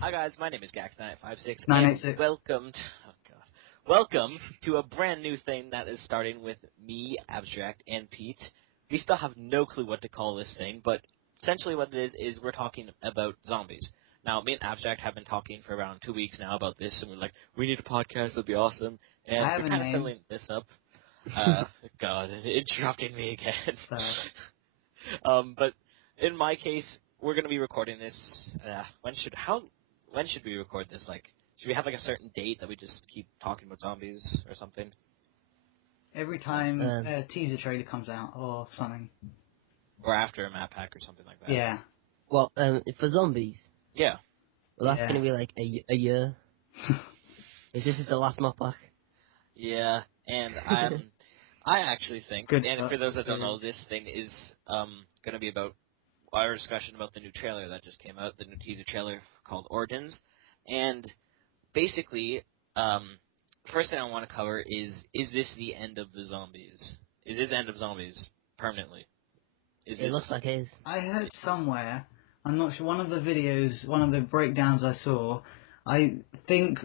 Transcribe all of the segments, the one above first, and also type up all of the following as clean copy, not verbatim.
Hi guys, my name is Gax9856 986. Welcome to a brand new thing that is starting with me, Abstract, and Pete. We still have no clue what to call this thing, but essentially what it is we're talking about zombies. Now, me and Abstract have been talking for around 2 weeks now about this, and we're like, we need a podcast, it'd be awesome. And I have we're a kind of name. settling this up. God, interrupting me again. But in my case, we're going to be recording this. When should we record this? Like, should we have like a certain date that we just keep talking about zombies or something? Every time a teaser trailer comes out or something. Or after a map pack or something like that. Yeah. Well, for zombies? Yeah. Well, that's going to be like a year. This is the last map pack. Yeah, and I actually think, Good and stuff, for those that don't series. know, this thing is going to be about our discussion about the new trailer that just came out, the new teaser trailer called Origins. And basically, first thing I want to cover is this the end of the zombies? Is this end of zombies permanently? It looks like it is. I heard somewhere, I'm not sure, one of the videos, one of the breakdowns I saw, I think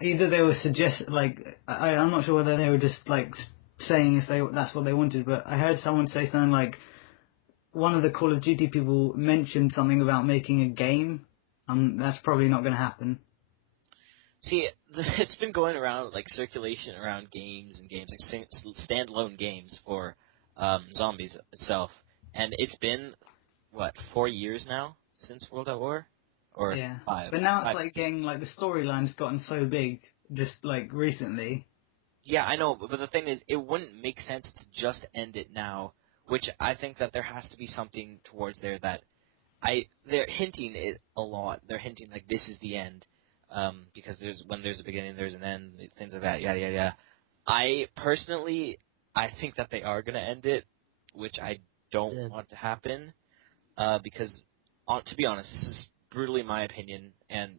either they were I'm not sure whether they were just like saying if that's what they wanted, but I heard someone say something like, one of the Call of Duty people mentioned something about making a game. That's probably not going to happen. See, it's been going around, like, circulation around games, like standalone games for zombies itself. And it's been, 4 years now since World at War? Or Yeah. 5? But now it's like getting, like, the storyline's gotten so big just, like, recently. Yeah, I know, but the thing is, it wouldn't make sense to just end it now, which I think that there has to be something towards there that they're hinting it a lot. They're hinting like this is the end, because when there's a beginning, there's an end, things like that, yada yada yada. I personally, I think that they are gonna end it, which I don't want to happen, because, to be honest, this is brutally my opinion, and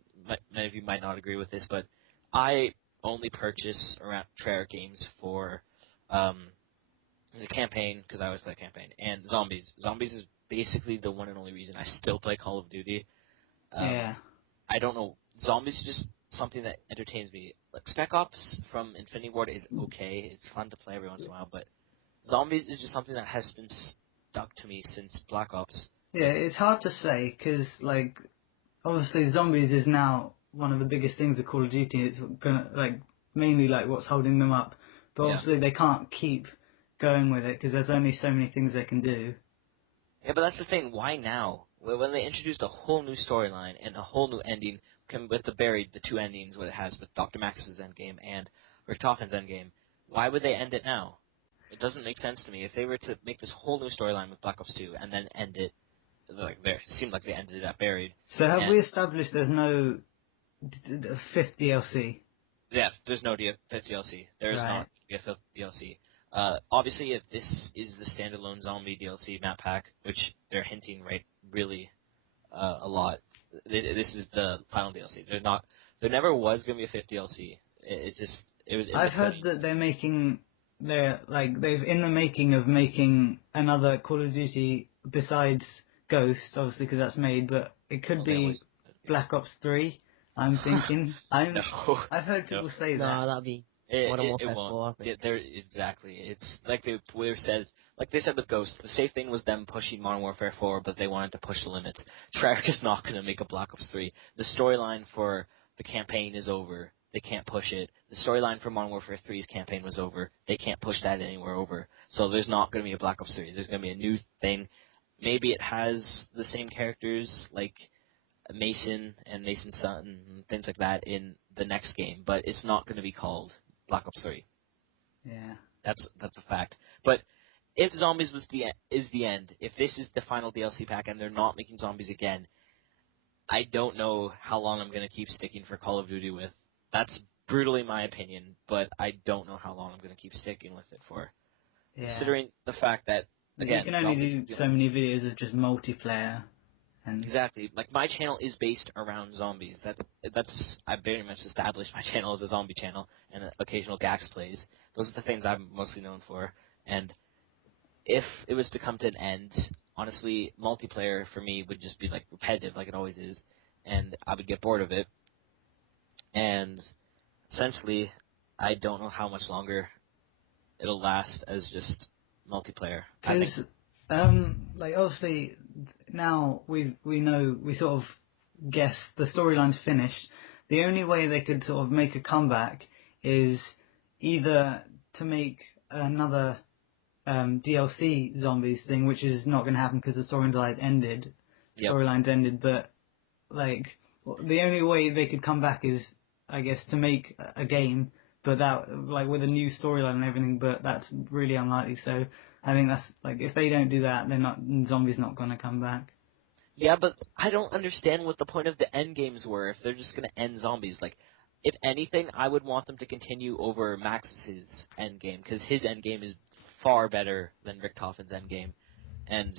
many of you might not agree with this, but I only purchase around Treyarch games for the campaign, because I always play campaign, and zombies. Zombies is basically the one and only reason I still play Call of Duty. Yeah. I don't know. Zombies is just something that entertains me. Like, Spec Ops from Infinity Ward is okay. It's fun to play every once in a while, but zombies is just something that has been stuck to me since Black Ops. Yeah, it's hard to say, because, like, obviously zombies is now one of the biggest things of Call of Duty. It's gonna, like, mainly, like, what's holding them up. But obviously they can't keep going with it, because there's only so many things they can do. Yeah, but that's the thing. Why now? When they introduced a whole new storyline and a whole new ending, with the two endings, what it has with Dr. Max's endgame and Richtofen's endgame, why would they end it now? It doesn't make sense to me. If they were to make this whole new storyline with Black Ops 2 and then end it, it seemed like they ended it at Buried. So have we established there's no fifth DLC? Yeah, there's no fifth DLC. There is not a fifth DLC. Obviously, if this is the standalone zombie DLC map pack, which they're hinting really a lot, this is the final DLC. There never was going to be a fifth DLC. It was. I've heard that they're in the making of making another Call of Duty besides Ghost, obviously because that's made, but it could be Black Ops 3. I'm thinking. No. I've heard people say that. No, that'd be Modern Warfare 4, I think. Exactly. It's like they said with Ghost, the safe thing was them pushing Modern Warfare 4, but they wanted to push the limits. Treyarch is not going to make a Black Ops 3. The storyline for the campaign is over. They can't push it. The storyline for Modern Warfare 3's campaign was over. They can't push that anywhere over. So there's not going to be a Black Ops 3. There's going to be a new thing. Maybe it has the same characters, like Mason and Mason's son and things like that in the next game, but it's not going to be called Black Ops 3. Yeah. That's a fact. But if Zombies is the end, if this is the final DLC pack and they're not making Zombies again, I don't know how long I'm going to keep sticking for Call of Duty with. That's brutally my opinion, but I don't know how long I'm going to keep sticking with it for. Yeah. Considering the fact that, again, you can only do so many videos of just multiplayer. Exactly. Like, my channel is based around zombies. I very much established my channel as a zombie channel and occasional Gax plays. Those are the things I'm mostly known for. And if it was to come to an end, honestly, multiplayer for me would just be like repetitive, like it always is. and I would get bored of it. And essentially, I don't know how much longer it'll last as just multiplayer. I think. Because, like, obviously, now we know, we sort of guess the storyline's finished. The only way they could sort of make a comeback is either to make another DLC zombies thing, which is not going to happen because the storyline ended. Yep. Storyline's ended, but like the only way they could come back is, I guess, to make a game, but that like with a new storyline and everything. But that's really unlikely. So I think that's like if they don't do that, zombies not going to come back. Yeah, but I don't understand what the point of the end games were if they're just going to end zombies. Like, if anything, I would want them to continue over Max's end game, because his end game is far better than Richtofen's end game. And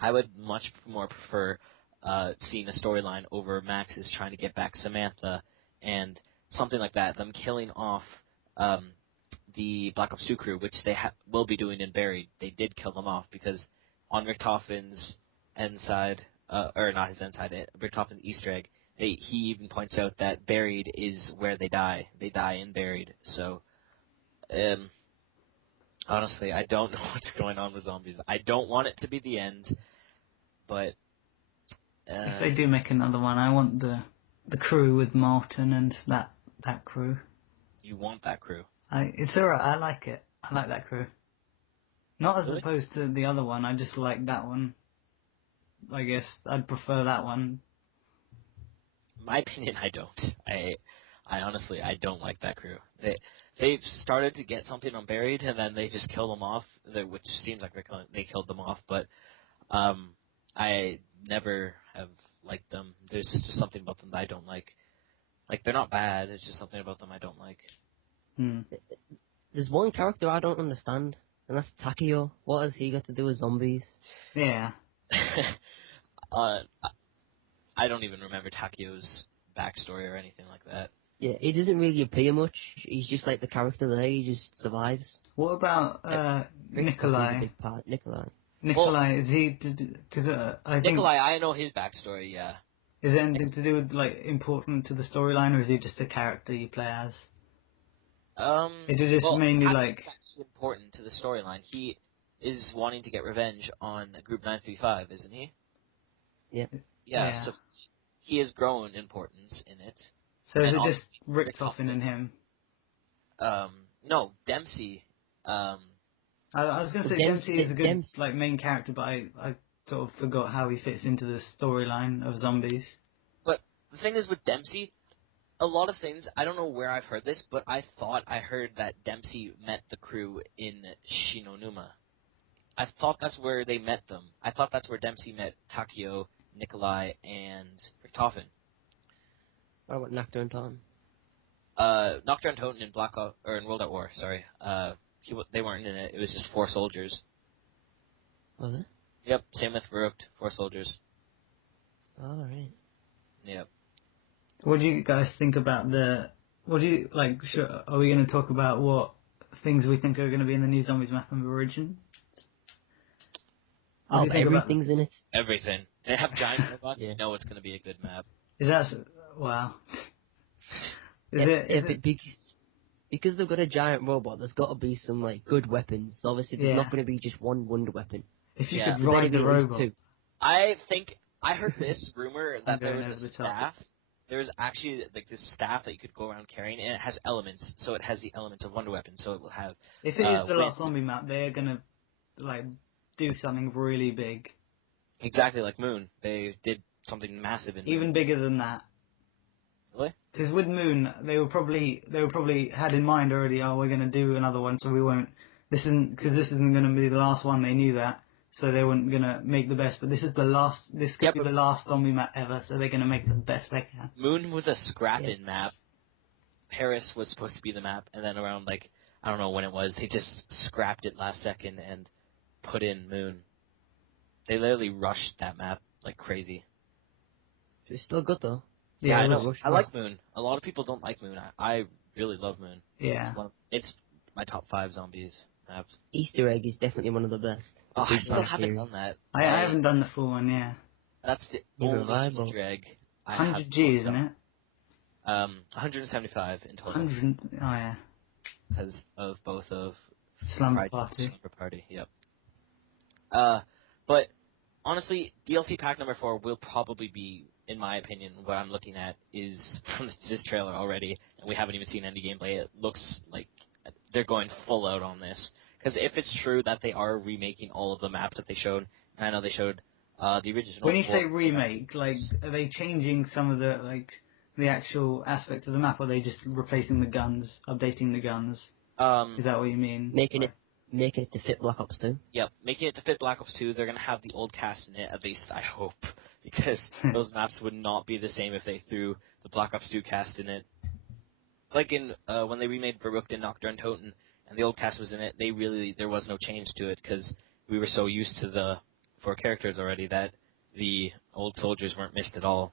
I would much more prefer seeing a storyline over Max's trying to get back Samantha and something like that, them killing off the Black Ops 2 crew, which they will be doing in Buried. They did kill them off, because on Richtofen's end side, or not his end side, Richtofen's Easter egg, he even points out that Buried is where they die. They die in Buried. So, honestly, I don't know what's going on with zombies. I don't want it to be the end, but If they do make another one, I want the crew with Martin and that crew. You want that crew? It's alright. I like it. I like that crew. Not as Really? opposed to the other one. I just like that one. I guess I'd prefer that one. In my opinion, I don't. I honestly, I don't like that crew. They've started to get something on Buried, and then they just kill them off, which seems like they killed them off, but I never have liked them. There's just something about them that I don't like. Like, they're not bad, it's just something about them I don't like. There's one character I don't understand, and that's Takio. What has he got to do with zombies? Yeah. I don't even remember Takio's backstory or anything like that. Yeah, he doesn't really appear much. He's just like the character there. He just survives. What about Nikolai? He's a big part. Nikolai, is he? Because I think Nikolai, I know his backstory. Yeah. Is it anything to do with like important to the storyline, or is he just a character you play as? It is just mainly like that's important to the storyline. He is wanting to get revenge on Group 935, isn't he? Yeah. Yeah. So he has grown importance in it. So is it just Richtofen and him? No, Dempsey. I was going to say Dempsey is a good like main character, but I sort of forgot how he fits into the storyline of zombies. But the thing is with Dempsey, a lot of things, I don't know where I've heard this, but I thought I heard that Dempsey met the crew in Shinonuma. I thought that's where they met them. I thought that's where Dempsey met Takio, Nikolai, and Richtofen. What about Nocturne Toten? Nocturne Toten in in World at War, sorry. They weren't in it. It was just 4 soldiers. Was it? Yep, same with Verrucht, 4 soldiers. Alright. Yep. What do you guys think about what do you, like, are we going to talk about what things we think are going to be in the new Zombies map of Origin? Everything's in it. Everything. They have giant robots, you know it's going to be a good map. Is that, wow. Because they've got a giant robot, there's got to be some, like, good weapons. Obviously, there's not going to be just one wonder weapon. If you could ride the robot. I heard this rumor that there was a staff. There was actually like this staff that you could go around carrying, and it has elements. So it has the elements of Wonder Weapon. So it will have. If it is the last zombie map, they're gonna like do something really big. Exactly like Moon. They did something massive in Even Moon. bigger than that. Really? Because with Moon, they were probably had in mind already. Oh, we're gonna do another one, so we won't. This isn't gonna be the last one. They knew that. So they weren't gonna make the best, but this is the last. This could be the last zombie map ever, so they're gonna make the best they can. Moon was a scrap-in map. Paris was supposed to be the map, and then around like I don't know when it was, they just scrapped it last second and put in Moon. They literally rushed that map like crazy. It's still good though. Yeah, I know. I like Moon. A lot of people don't like Moon. I really love Moon. Yeah. It's my top 5 zombies maps. Easter egg is definitely one of the best. Oh, I still haven't done that. I haven't done the full one, yeah. That's the Yeah, only reliable. Easter egg I have. 100G, isn't it? 175 in total 100. Oh yeah. because of both of Slumber Friday and Party. Slumber Party. Yep. But honestly, DLC pack number 4 will probably be, in my opinion, what I'm looking at is from this trailer already, and we haven't even seen any gameplay. It looks like they're going full out on this. Because if it's true that they are remaking all of the maps that they showed, and I know they showed the original. When you say remake, like, are they changing some of the, like, the actual aspect of the map, or are they just replacing the guns, updating the guns? Is that what you mean? Making it to fit Black Ops 2. Yep, making it to fit Black Ops 2. They're going to have the old cast in it, at least I hope, because those maps would not be the same if they threw the Black Ops 2 cast in it. Like in when they remade Verrückt and Nocturne Toten, and the old cast was in it, there was no change to it, because we were so used to the 4 characters already that the old soldiers weren't missed at all.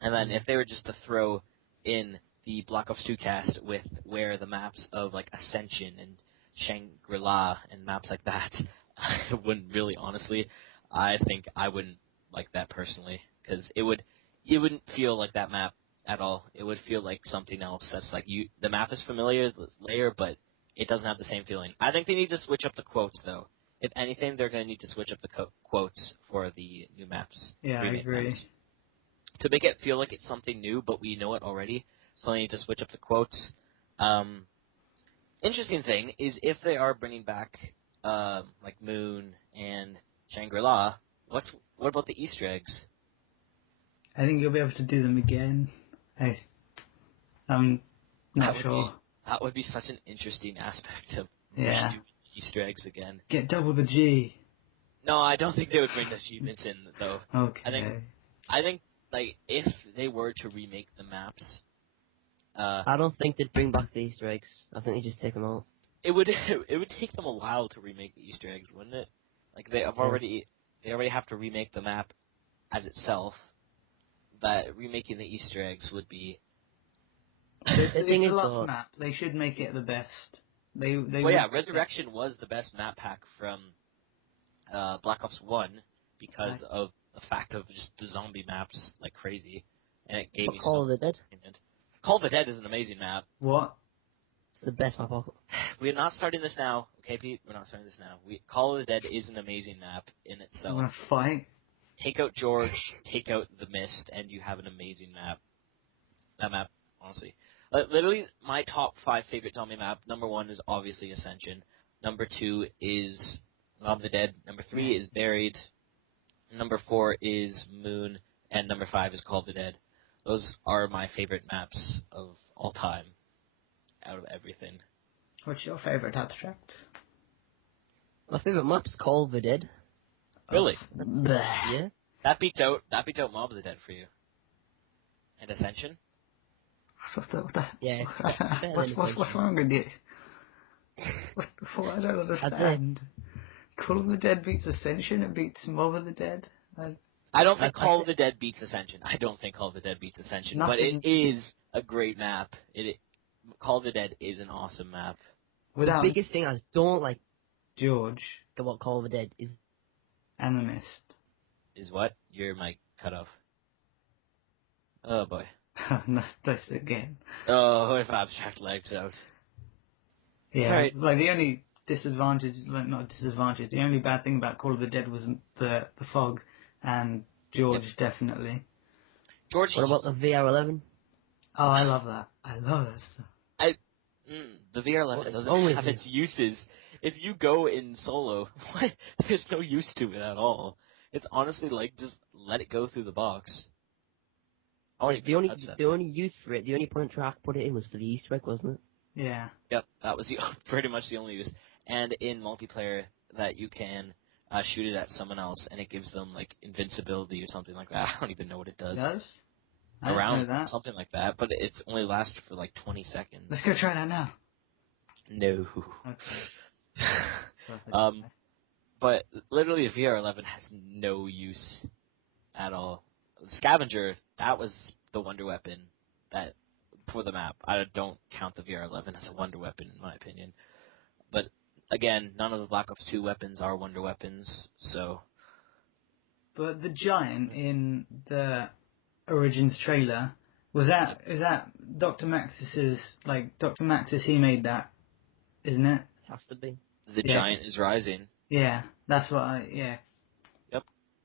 And then if they were just to throw in the Black Ops 2 cast with where the maps of like Ascension and Shangri-La and maps like that, I wouldn't really, honestly, I think I wouldn't like that personally, because it wouldn't feel like that map at all. It would feel like something else that's like the map is familiar, the layer, but it doesn't have the same feeling. I think they need to switch up the quotes though. If anything, they're going to need to switch up the quotes for the new maps. Yeah, I agree. Maps. To make it feel like it's something new, but we know it already, so they need to switch up the quotes. Interesting thing is if they are bringing back like Moon and Shangri-La, what about the Easter eggs? I think you'll be able to do them again. I'm not sure. That would be such an interesting aspect of Yeah. Easter eggs again. Get double the G. No, I don't think they would bring the achievements in though. Okay. I think like if they were to remake the maps, I don't think they'd bring back the Easter eggs. I think they just take them out. it would take them a while to remake the Easter eggs, wouldn't it? Like they already have to remake the map as itself. That remaking the Easter eggs would be. It's a last map. They should make it the best. Resurrection was the best map pack from Black Ops 1 because of the fact of just the zombie maps like crazy, and it gave me Call of the Dead. Call of the Dead is an amazing map. What? It's the best map. We're not starting this now, okay, Pete? We're not starting this now. Call of the Dead is an amazing map in itself. You want to fight? Take out George, take out the Mist, and you have an amazing map. That map, honestly. Literally, my top 5 favorite zombie map, number 1 is obviously Ascension. Number 2 is Mob of the Dead. Number 3 is Buried. Number 4 is Moon. And number 5 is Call of the Dead. Those are my favorite maps of all time, out of everything. What's your favorite abstract? My favorite map's Call of the Dead. Really? Yeah. That beats out Mob of the Dead for you. And Ascension? What the? Yeah. What's wrong with you? I don't understand. Call of the Dead beats Ascension. It beats Mob of the Dead. I don't think Call of the Dead beats Ascension. But it is a great map. Call of the Dead is an awesome map. The biggest thing I don't like George about Call of the Dead is Animist. Is what? Your mic cut off. Oh boy. That's again. Oh, if abstract lags out. Yeah, right. Like the only disadvantage, like not disadvantage, the only bad thing about Call of the Dead was the fog, and George definitely. What about the VR11? Oh, I love that. I love that stuff. The VR11 doesn't have its uses. If you go in solo, there's no use to it at all. It's honestly like just let it go through the box. The only use for it, the only point Track put it in was for the Easter egg, wasn't it? Yeah. Yep, that was pretty much the only use. And in multiplayer, that you can shoot it at someone else, and it gives them like invincibility or something like that. I don't even know what it does. It does? Around something like that, but it only lasts for like 20 seconds. Let's go try that now. No. Okay. But literally, VR11 has no use at all. Scavenger, that was the wonder weapon that for the map. I don't count the VR11 as a wonder weapon in my opinion. But again, none of the Black Ops 2 weapons are wonder weapons, so But the giant in the Origins trailer, is that Dr. Maxis's, like, Dr. Maxis, he made that, isn't it? Has to be. The giant is rising. Yeah, that's what Yep.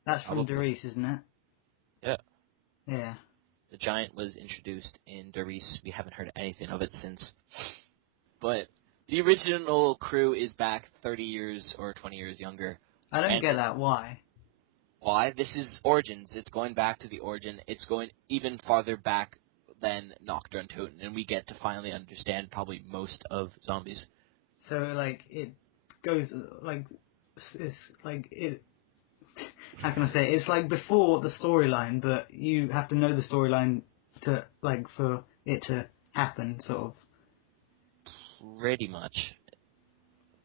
That's from Probably. Darius, isn't it? Yeah. Yeah. The giant was introduced in Darius. We haven't heard anything of it since. But the original crew is back 30 years or 20 years younger. I don't get that. Why? Why? This is Origins. It's going back to the origin. It's going even farther back than Nocturne Toten, and we get to finally understand probably most of zombies. So, like, it goes, like, it's like, it, how can I say it? It's like before the storyline, but you have to know the storyline to, like, for it to happen, sort of. Pretty much,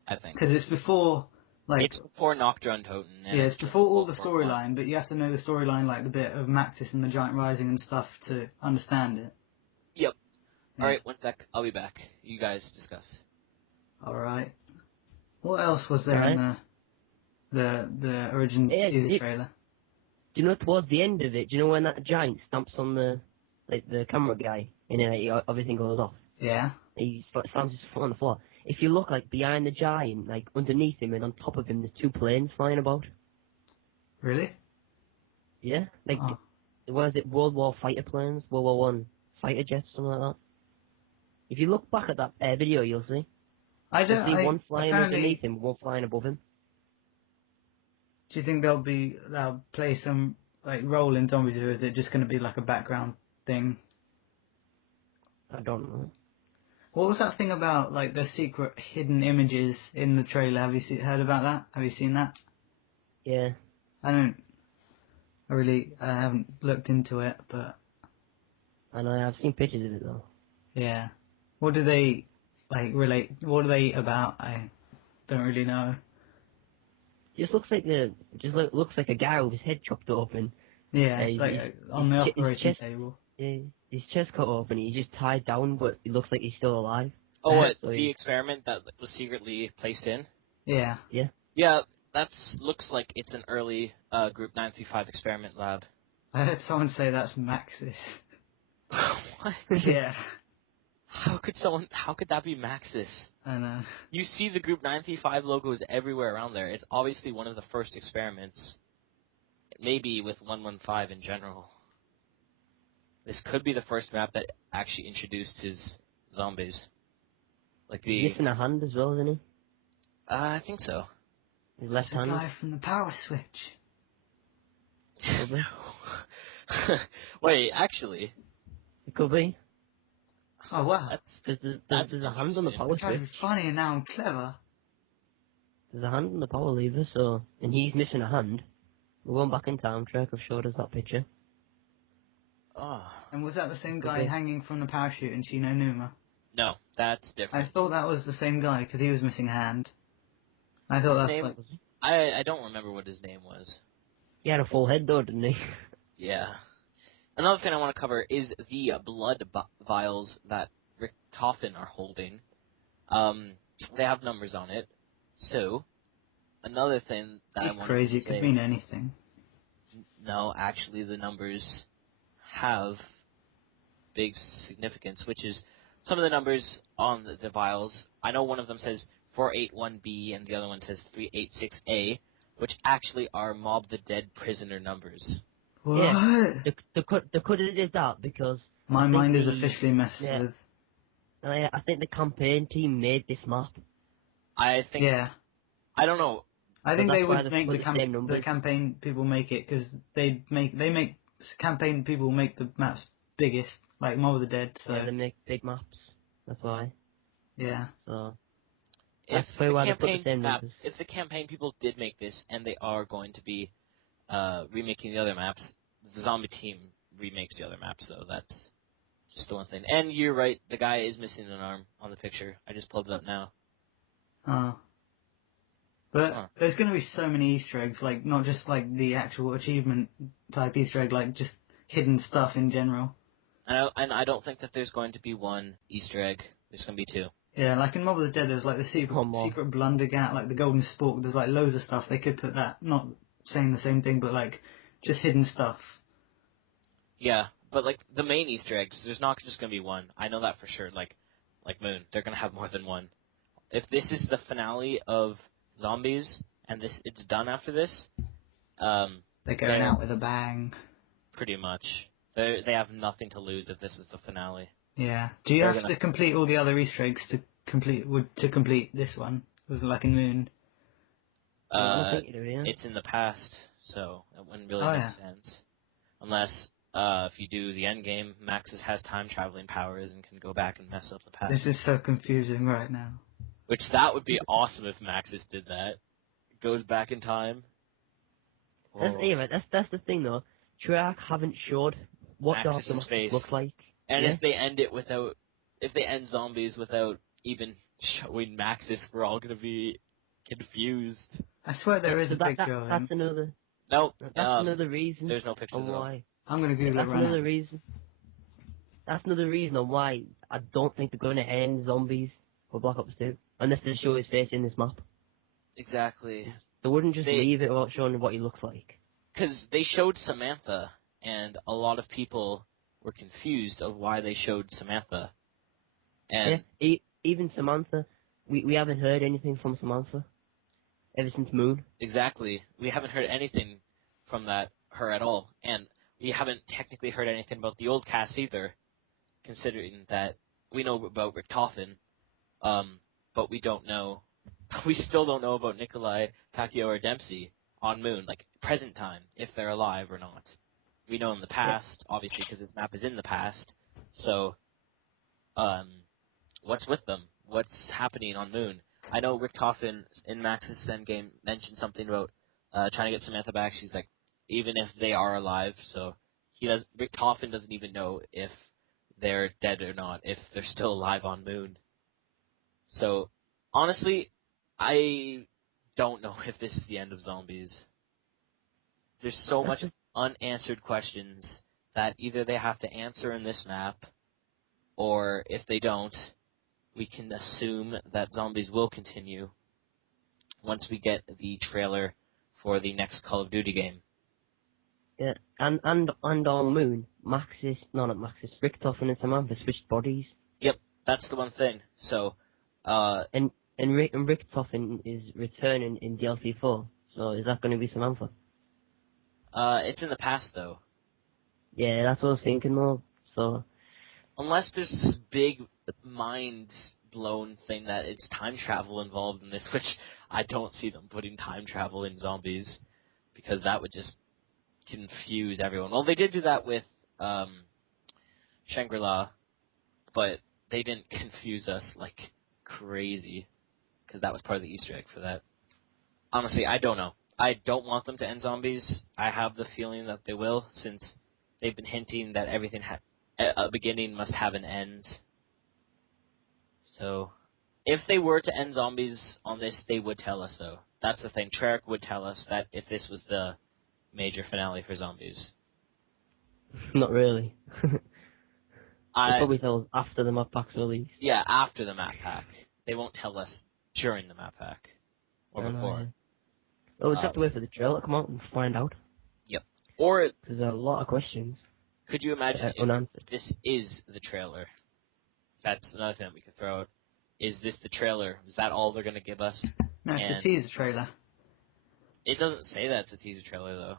I think. Because it's before, like... It's before Nocturne Toten. Yeah, it's before all the storyline, but you have to know the storyline, like the bit of Maxis and the Giant Rising and stuff to understand it. Yep. Yeah. Alright, one sec. I'll be back. You guys discuss. Alright. What else was there in the Origins teaser trailer? Do you know towards the end of it, do you know when that giant stamps on the camera guy and then everything goes off? Yeah. He slams his foot on the floor. If you look, like, behind the giant, like, underneath him and on top of him, there's two planes flying about. Really? Yeah? Like, what is it, World War fighter planes? World War One fighter jets, something like that? If you look back at that one you'll see. I don't... You'll see one flying apparently, underneath him, one flying above him. do you think they'll play some, like, role in zombies, or is it just going to be, like, a background thing? I don't know. What was that thing about, like, the secret hidden images in the trailer? Have you heard about that? Have you seen that? Yeah. I haven't looked into it, but... And I've seen pictures of it, though. Yeah. What do they, like, relate... What are they about? I don't really know. Just looks like looks like a guy with his head chopped open. Yeah, it's like on the operating table. Yeah, his chest cut open. He's just tied down, but it looks like he's still alive. Oh, what? So The experiment that was secretly placed in? Yeah. Yeah. Yeah, that looks like it's an early Group 935 experiment lab. I heard someone say that's Maxis. What? Yeah. How could that be Maxis? I know. You see the Group 935 logos everywhere around there. It's obviously one of the first experiments. Maybe with 115 in general. This could be the first map that actually introduced his zombies. Like the... He's missing a hand as well, isn't he? I think so. His left It's the hand. guy from the power switch. Probably. Wait, actually... It could be. Oh, wow. There's a hand on the power I'm trying to switch. be funny and now I'm clever. There's a hand on the power lever, so... And he's missing a hand. We're going back in time, Trek have showed us that picture. Oh. And was that the same guy hanging from the parachute in Shino Numa? No, that's different. I thought that was the same guy, because he was missing a hand. I thought His that's name, I don't remember what his name was. He had a full head though, didn't he? Yeah. Another thing I want to cover is the blood vials that Rick Toffin are holding. They have numbers on it. So, another thing that I want to say... He's crazy, it could mean anything. No, actually the numbers have big significance, which is some of the numbers on the vials. I know one of them says 481B and the other one says 386A, which actually are Mob the Dead prisoner numbers. What? Yeah. They could have did that because... My mind is officially messed with. I think the campaign team made this map. I think... Yeah. I don't know. I think they would make the numbers. campaign people make it, because they make campaign people make the maps biggest, like Mob of the Dead, so... Yeah, they make big maps. That's why. Yeah. So... If the campaign people did make this, and they are going to be remaking the other maps, the zombie team remakes the other maps, so that's just the one thing. And you're right, the guy is missing an arm on the picture. I just pulled it up now. Oh. But there's going to be so many Easter eggs, like, not just, like, the actual achievement type Easter egg, like, just hidden stuff in general. And I don't think that there's going to be one Easter egg. There's going to be two. Yeah, like in Mob of the Dead, there's, like, the secret Blundergat, like, the Golden Spork, there's, like, loads of stuff. They could put that, not saying the same thing, but like just hidden stuff. Yeah, but like the main Easter eggs, there's not just gonna be one. I know that for sure. Like Moon, they're gonna have more than one. If this is the finale of Zombies and it's done after this, They're going out with a bang. pretty much. They have nothing to lose if this is the finale. Yeah. Do you have to complete all the other Easter eggs to complete this one? Was it like in Moon? I don't think you do, yeah. It's in the past, so it wouldn't really make sense. Unless, if you do the end game, Maxis has time traveling powers and can go back and mess up the past. This is so confusing right now. Which that would be awesome if Maxis did that. Goes back in time. That's the thing though. Treyarch haven't showed what Dark Maxis' face looks like. And if they end it without, if they end Zombies without even showing Maxis, we're all gonna be confused. I swear there is a picture of him. That's another. Nope. That's another reason. There's no picture on at all. why. I'm gonna Google it right now. That's another reason. That's another reason on why I don't think they're going to end Zombies for Black Ops 2 unless they show his face in this map. Exactly. They wouldn't just leave it without showing what he looks like. Because they showed Samantha, and a lot of people were confused of why they showed Samantha. And even Samantha, we haven't heard anything from Samantha ever since Moon. Exactly. We haven't heard anything from her at all. And we haven't technically heard anything about the old cast either, considering that we know about Richtofen, but we still don't know about Nikolai, Takeo, or Dempsey on Moon, like present time, if they're alive or not. We know in the past, obviously, because this map is in the past. So, what's with them? What's happening on Moon? I know Richtofen in Max's Endgame mentioned something about trying to get Samantha back. She's like, even if they are alive, so Richtofen doesn't even know if they're dead or not, if they're still alive on Moon. So, honestly, I don't know if this is the end of Zombies. There's so much unanswered questions that either they have to answer in this map, or if they don't, we can assume that Zombies will continue once we get the trailer for the next Call of Duty game. Yeah, and on Moon, Richtofen and Samantha switched bodies. Yep, that's the one thing. So, and Richtofen is returning in DLC 4. So is that going to be Samantha? It's in the past though. Yeah, that's what I was thinking though. So, unless there's this big mind-blown thing that it's time travel involved in this, which I don't see them putting time travel in Zombies, because that would just confuse everyone. Well, they did do that with Shangri-La, but they didn't confuse us like crazy, because that was part of the Easter egg for that. Honestly, I don't know. I don't want them to end Zombies. I have the feeling that they will, since they've been hinting that everything a beginning must have an end. So, if they were to end Zombies on this, they would tell us, though. That's the thing. Treyarch would tell us that if this was the major finale for Zombies. Not really. They'll probably tell us after the map pack's released. Yeah, after the map pack. They won't tell us during the map pack. Or before. Yeah. Well, we'll just have to wait for the trailer to come out and find out. Yep. Or there's a lot of questions. Could you imagine if unanswered. This is the trailer? That's another thing that we could throw out. Is this the trailer? Is that all they're going to give us? No, it's a teaser trailer. It doesn't say that it's a teaser trailer, though.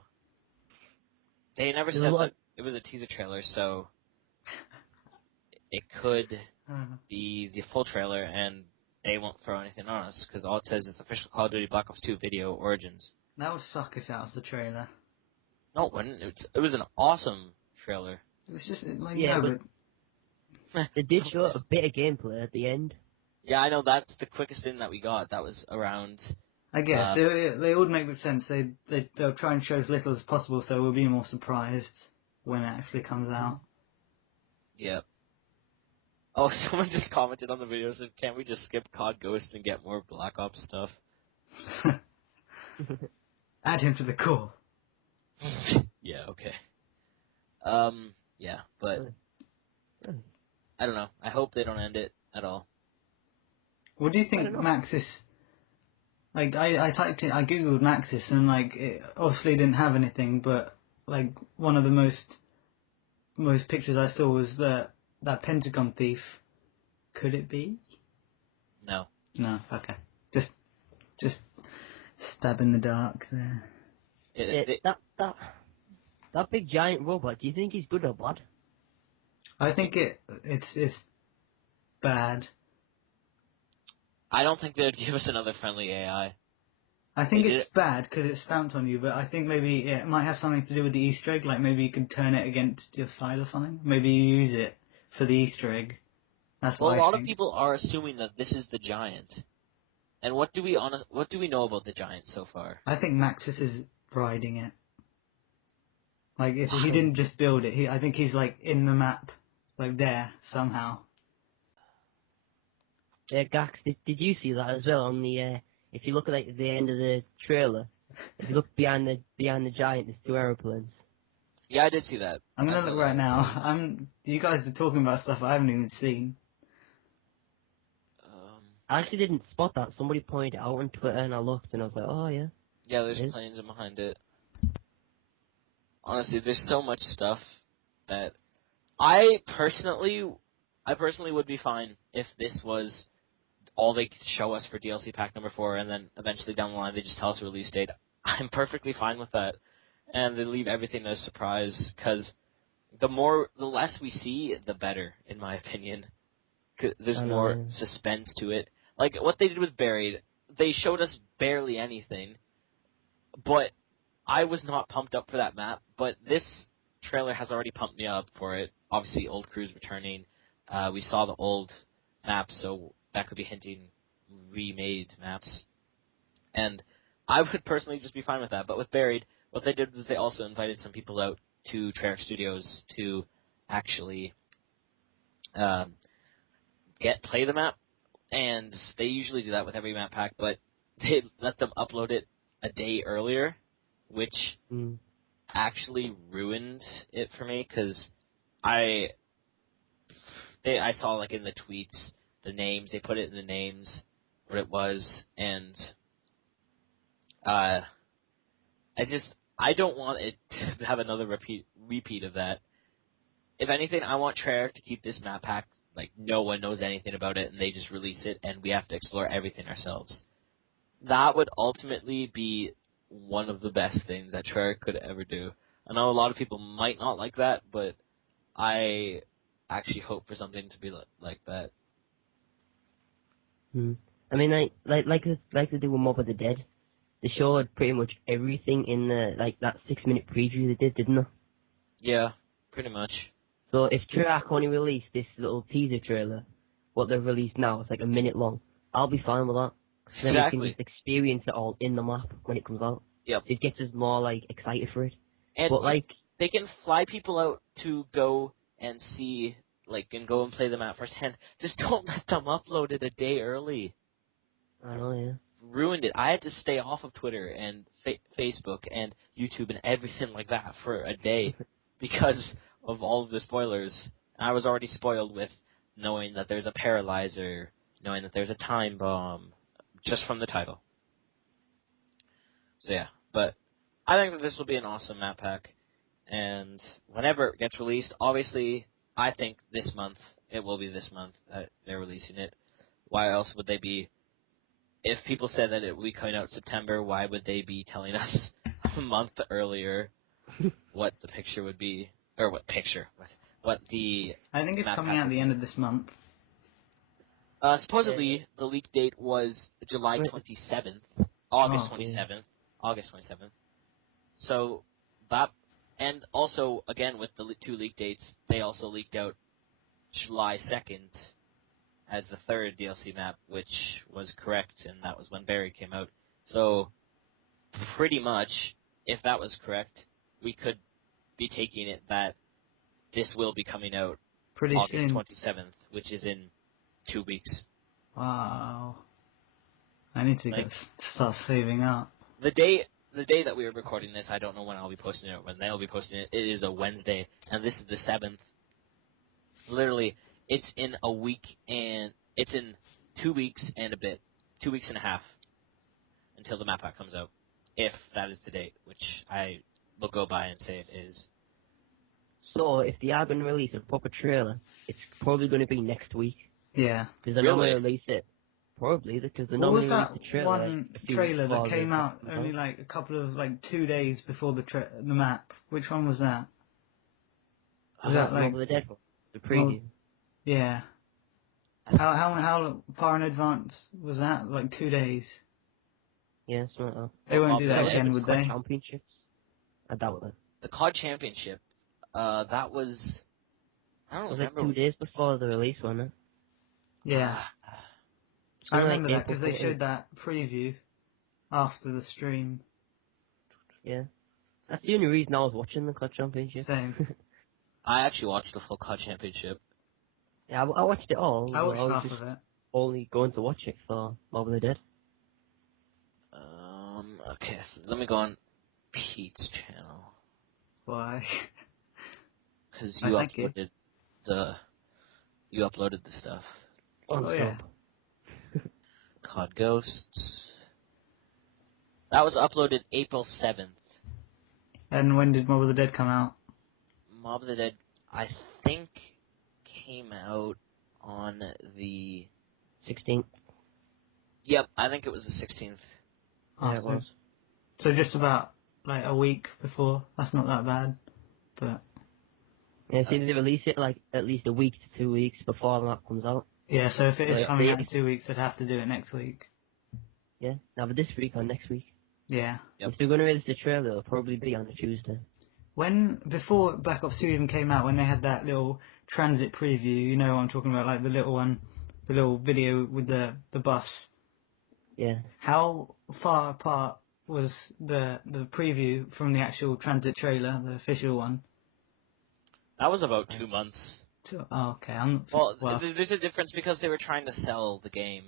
They never said that it was a teaser trailer, so it could be the full trailer, and they won't throw anything on us, because all it says is official Call of Duty Black Ops 2 video origins. That would suck if that was the trailer. No, it wouldn't. It was an awesome trailer. It was just like, but they did show a bit of gameplay at the end. Yeah, I know, that's the quickest thing that we got. That was around... I guess. They would make sense. They'll try and show as little as possible, so we'll be more surprised when it actually comes out. Yep. Oh, someone just commented on the video, said, can't we just skip COD Ghost and get more Black Ops stuff? Add him to the call. Yeah, okay. Yeah, but I don't know. I hope they don't end it at all. What do you think Maxis Like I typed in, I googled Maxis and like it obviously didn't have anything, but like one of the most pictures I saw was that Pentagon thief. Could it be? No. No. Okay. Just stab in the dark there. That big giant robot. Do you think he's good or bad? I think it's bad. I don't think they'd give us another friendly AI. I think it's bad because it's stamped on you, but I think maybe it might have something to do with the Easter egg. Like maybe you could turn it against your side or something. Maybe you use it for the Easter egg. That's Well, what a I lot think. of people are assuming that this is the giant. And what do we know about the giant so far? I think Maxis is riding it. Like if he didn't just build it, I think he's like in the map, like there somehow. Yeah, Gax, did you see that as well on the? If you look at like the end of the trailer, if you look behind the giant, there's two aeroplanes. Yeah, I did see that. I'm gonna look right now. You guys are talking about stuff I haven't even seen. I actually didn't spot that. Somebody pointed it out on Twitter, and I looked, and I was like, oh yeah. Yeah, there's planes in behind it. Honestly, there's so much stuff that I personally would be fine if this was all they could show us for DLC pack number 4, and then eventually down the line they just tell us a release date. I'm perfectly fine with that, and they leave everything as a surprise, because the less we see, the better, in my opinion. 'Cause there's more suspense to it. Like what they did with Buried, they showed us barely anything, but I was not pumped up for that map. But this trailer has already pumped me up for it. Obviously, old crews returning. We saw the old maps, so that could be hinting remade maps. And I would personally just be fine with that. But with Buried, what they did was they also invited some people out to Treyarch Studios to actually play the map. And they usually do that with every map pack, but they let them upload it a day earlier, which actually ruined it for me, because I saw, like, in the tweets, the names, they put it in the names, what it was, and I don't want it to have another repeat of that. If anything, I want Treyarch to keep this map pack like no one knows anything about it, and they just release it, and we have to explore everything ourselves. That would ultimately be one of the best things that Treyarch could ever do. I know a lot of people might not like that, but I actually hope for something to be like that. I mean, like they do with Mob of the Dead. They showed pretty much everything in the that 6-minute preview they did, didn't they? Yeah, pretty much. So if Treyarch only released this little teaser trailer, what they've released now, it's like a minute long, I'll be fine with that. Then we can just experience it all in the map when it comes out. Yep. It gets us more excited for it. And but they can fly people out to go and see, and go and play the map firsthand. Just don't let them upload it a day early. I know, yeah. Ruined it. I had to stay off of Twitter and Facebook and YouTube and everything like that for a day because of all of the spoilers. I was already spoiled with knowing that there's a paralyzer, knowing that there's a time bomb, just from the title. So yeah, but I think that this will be an awesome map pack, and whenever it gets released, obviously, I think this month, it will be this month that they're releasing it. Why else would they be? If people said that it would be coming out September, why would they be telling us a month earlier what the picture would be? Or what picture? What the... I think it's coming out at the end of this month. Supposedly, the leak date was July 27th. August 27th. August 27th. So, that... And also, again, with the 2 leak dates, they also leaked out July 2nd as the 3rd DLC map, which was correct, and that was when Barry came out. So, pretty much, if that was correct, we could be taking it that this will be coming out pretty August soon. 27th, which is in 2 weeks. Wow. I need to start saving up. The day that we are recording this, I don't know when I'll be posting it or when they'll be posting it. It is a Wednesday, and this is the 7th. Literally, it's in a week, and it's in 2 weeks and a bit. 2 weeks and a half. until the map pack comes out, if that is the date, which I will go by and say it is. So if they are going to release a proper trailer, it's probably going to be next week. Yeah. Because they normally release it. Probably, because they What was normally release that the trailer one like, a few trailer weeks that before came the out comes only out. like a couple of, like, 2 days before the map? Which one was that? Was that like... Mob of the Dead one? The Well, preview? yeah. How far in advance was that? Like 2 days? Yeah, something like that. They won't Mob do of the that Dead again, was would COD they? Championships? I doubt it. The COD Championship, that was... I It don't was remember. like 2 days before the release, wasn't it? Yeah. It's I something remember like that because April they 14th. showed that preview after the stream. Yeah. That's the only reason I was watching the COD Championship. Same. I actually watched the full COD Championship. Yeah, I watched it all. I but watched I was half just of it. only going to watch it for Mob of the Dead. Okay, so let me go on Pete's channel. Why? Because I thank you. you uploaded the stuff. On Oh, yeah. sub. COD Ghosts. That was uploaded April 7th. And when did Mob of the Dead come out? Mob of the Dead, I think, came out on the... 16th. Yep, I think it was the 16th. Yeah, it was. So just about, like, a week before. That's not that bad. But... Yeah, see, they release it like at least a week to 2 weeks before the map comes out. yeah, so if it is Like, coming out in 2 weeks, they'd have to do it next week. Yeah, either this week or next week. Yeah. Yep. If they're going to release the trailer, it'll probably be on a Tuesday. Before Black Ops 2 even came out, when they had that little transit preview, you know what I'm talking about, like the little one, the little video with the bus. Yeah. How far apart was the preview from the actual transit trailer, the official one? That was about 2 months. Oh, okay. Well, there's a difference because they were trying to sell the game.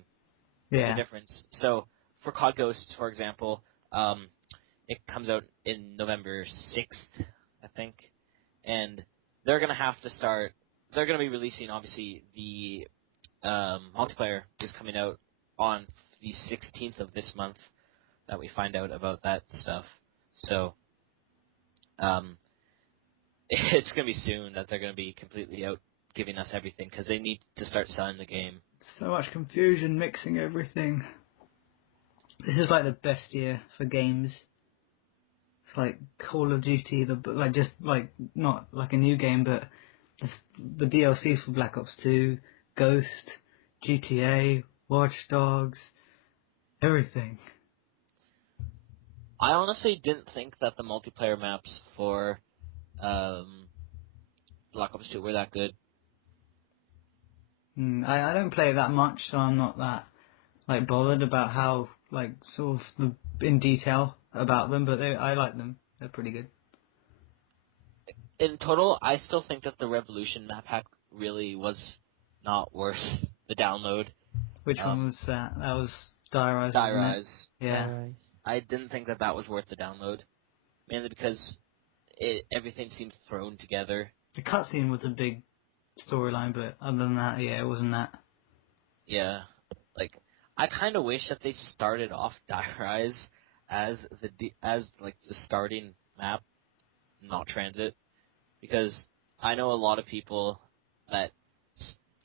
There's a difference. So, for COD Ghosts, for example, it comes out in November 6th, I think. And they're going to have to start... They're going to be releasing, obviously, the multiplayer is coming out on the 16th of this month that we find out about that stuff. So, it's going to be soon that they're going to be completely out giving us everything because they need to start selling the game. So much confusion, mixing everything. This is like the best year for games. It's like Call of Duty, just like not like a new game, but the DLCs for Black Ops 2, Ghost, GTA, Watch Dogs, everything. I honestly didn't think that the multiplayer maps for Black Ops 2 were that good. I don't play it that much, so I'm not that like bothered about how like sort of in detail about them, but I like them. They're pretty good. In total, I still think that the Revolution map pack really was not worth the download. Which one was that? That was Die Rise. Die wasn't it? Rise. Yeah. I didn't think that was worth the download, mainly because everything seems thrown together. The cutscene was a big storyline, but other than that, yeah, it wasn't that. Yeah, like I kind of wish that they started off Die Rise as the starting map, not Transit, because I know a lot of people that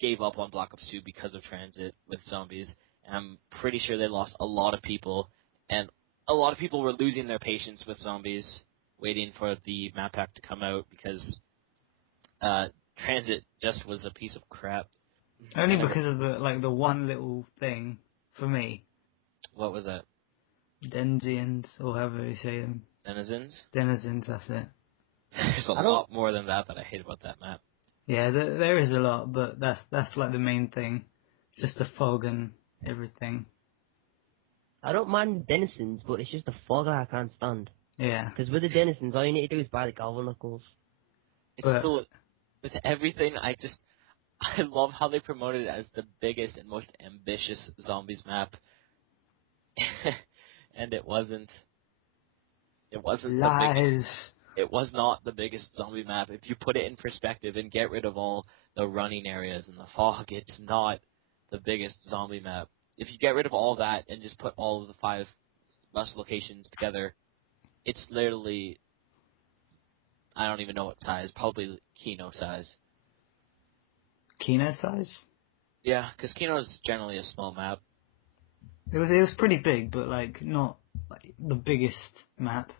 gave up on Black Ops 2 because of Transit with zombies, and I'm pretty sure they lost a lot of people, and a lot of people were losing their patience with zombies, waiting for the map pack to come out because Transit just was a piece of crap. Only because of the one little thing for me. What was that? Denzians, or however you say them. Denizens? Denizens, that's it. There's a lot more than that I hate about that map. Yeah, there is a lot, but that's like the main thing. It's just the fog and everything. I don't mind denizens, but it's just the fog I can't stand. Yeah. Because with the denizens, all you need to do is buy the Galvanicles. It's still, with everything, I love how they promoted it as the biggest and most ambitious zombies map. And it wasn't. It wasn't Lies. the biggest. It was not the biggest zombie map. If you put it in perspective and get rid of all the running areas and the fog, it's not the biggest zombie map. If you get rid of all that and just put all of the 5 bus locations together, it's literally, I don't even know what size, probably Kino size. Kino size? Yeah, because Kino is generally a small map. It was pretty big, but like not like the biggest map.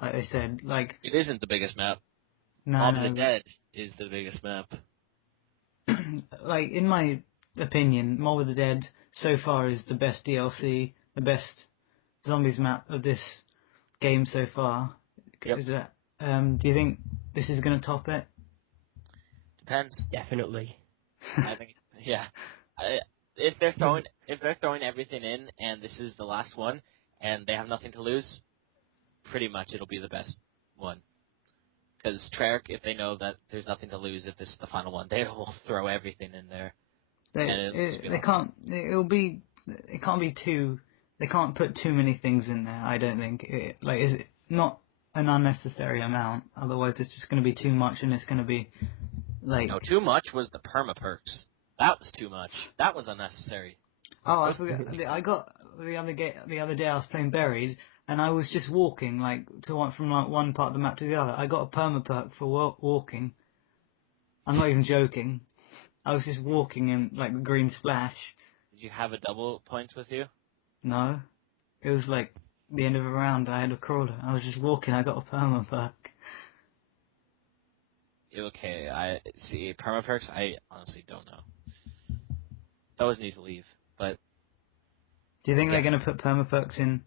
Like they said, like It isn't the biggest map. no, Mob of the no. Dead is the biggest map. Like in my opinion, Mob of the Dead so far is the best DLC, the best zombies map of this game so far. Yep. Is that? Do you think this is going to top it? Depends. Definitely. I think, yeah. If they're throwing everything in, and this is the last one, and they have nothing to lose, pretty much it'll be the best one. Because Treyarch, if they know that there's nothing to lose, if this is the final one, they will throw everything in there. They can't. It can't be too. They can't put too many things in there. I don't think. It's not an unnecessary amount. Otherwise, it's just going to be too much, and it's going to be like. No, too much was the perma perks. That was too much. That was unnecessary. Oh, I forgot. I got the other day. I was playing Buried, and I was just walking from one part of the map to the other. I got a perma perk for walking. I'm not even joking. I was just walking in like the green splash. Did you have a double points with you? No, it was like the end of a round. I had a crawler. I was just walking. I got a perma perk. Okay, I see perma perks. I honestly don't know. Those need to leave, but Do you think they're going to put perma perks in?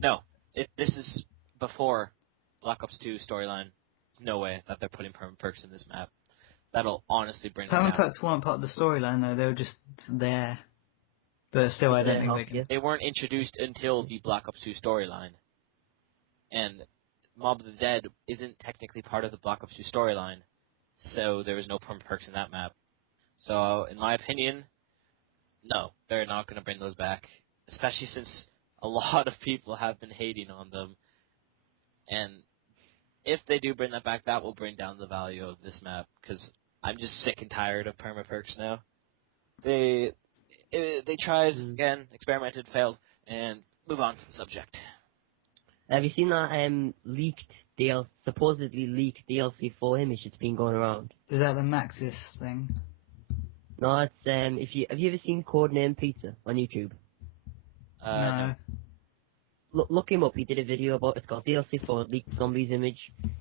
no. This is before Black Ops 2 storyline. No way that they're putting perma perks in this map. That'll honestly bring them down. Perma perks weren't part of the storyline though. They were just there. But still, I don't think they can. They weren't introduced until the Black Ops 2 storyline. And Mob of the Dead isn't technically part of the Black Ops 2 storyline, so there was no perma perks in that map. So, in my opinion, no, they're not going to bring those back, especially since a lot of people have been hating on them. And if they do bring that back, that will bring down the value of this map, because I'm just sick and tired of perma perks now. They tried again, experimented, failed, and move on to the subject. Have you seen that supposedly leaked DLC 4 image that's been going around? Is that the Maxis thing? No, it's have you ever seen Codename Pizza on YouTube? No. Look him up. He did a video about it's called DLC 4 leaked zombies image,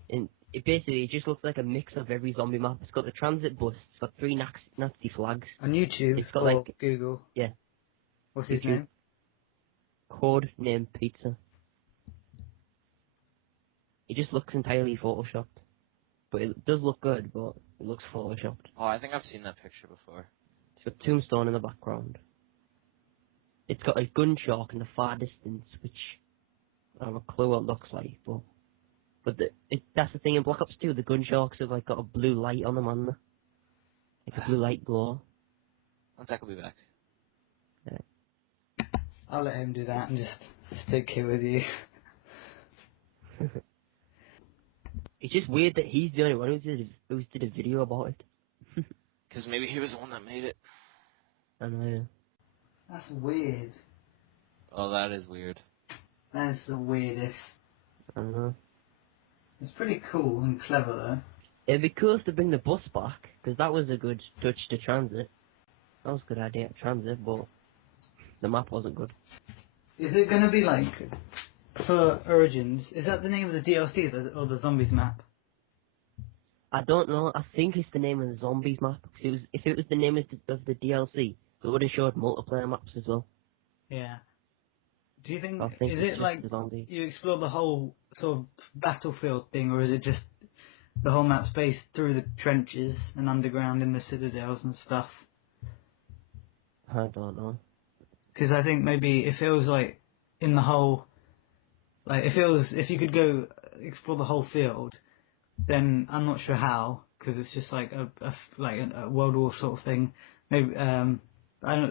and it just looks like a mix of every zombie map. It's got the transit bus. It's got 3 Nazi flags. On YouTube it's got or like Google? Yeah. What's his name? Codename Pizza. It just looks entirely photoshopped. But it does look good, but it looks photoshopped. Oh, I think I've seen that picture before. It's got Tombstone in the background. It's got a gun shark in the far distance, which I don't have a clue what it looks like, but that's the thing in Black Ops 2, the gun sharks have like got a blue light on them, haven't they? Like a blue light glow. One sec, I'll be back. Yeah. I'll let him do that and just stick here with you. It's just weird that he's the only one who did a video about it. Because maybe he was the one that made it. I know, yeah. That's weird. Oh, that is weird. That is the weirdest. I don't know. It's pretty cool and clever though. It'd be cool to bring the bus back, because that was a good touch to transit. That was a good idea at transit, but the map wasn't good. Is it going to be like, for Origins, is that the name of the DLC or the Zombies map? I don't know. I think it's the name of the Zombies map. If it was the name of the DLC, it would have showed multiplayer maps as well. Yeah. Do you think, think is it like you explore the whole sort of battlefield thing, or is it just the whole map space through the trenches and underground in the citadels and stuff? I don't know. Because I think maybe if it was like in the whole, like if you could go explore the whole field, then I'm not sure how, because it's just like a World War sort of thing. Maybe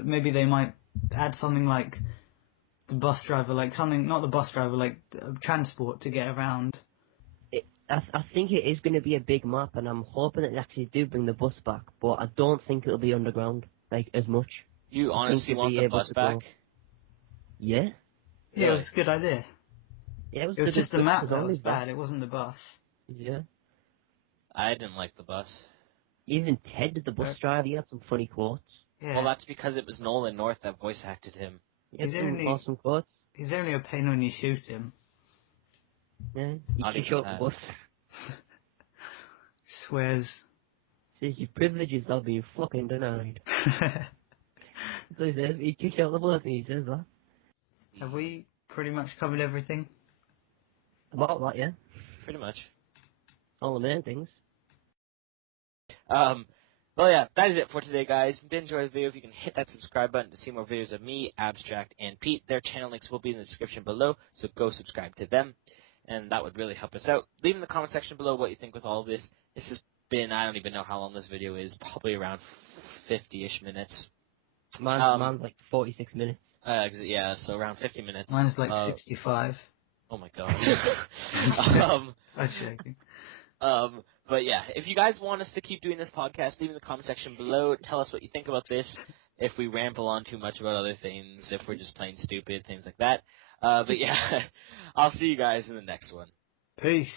maybe they might add something like the bus driver, like something, not the bus driver, like transport to get around. I think it is going to be a big map, and I'm hoping that they actually do bring the bus back, but I don't think it'll be underground, like, as much. You honestly want the bus back? Yeah. Yeah, it was a good idea. Yeah, It was the just the map that was only bad. It wasn't the bus. Yeah. I didn't like the bus. Even Ted, the bus driver, he had some funny quotes. Yeah. Well, that's because it was Nolan North that voice acted him. He had He's some only- awesome quotes. He's only a pain when you shoot him. Yeah. He Not kicks even out the that. bus. Swears. Says your privileges are being fucking denied. So he says, he kicks out the bus and he says that. Have we pretty much covered everything? About that, yeah. Pretty much. All the main things. Well, yeah, that is it for today, guys. If you did enjoy the video, if you can hit that subscribe button to see more videos of me, Abstract, and Pete. Their channel links will be in the description below, so go subscribe to them, and that would really help us out. Leave in the comment section below what you think with all of this. This has been, I don't even know how long this video is, probably around 50-ish minutes. Mine's like 46 minutes. Yeah, so around 50 minutes. Mine's like 65. Oh my god. I'm joking. But yeah, if you guys want us to keep doing this podcast, leave in the comment section below. Tell us what you think about this. If we ramble on too much about other things, if we're just plain stupid, things like that. But yeah, I'll see you guys in the next one. Peace.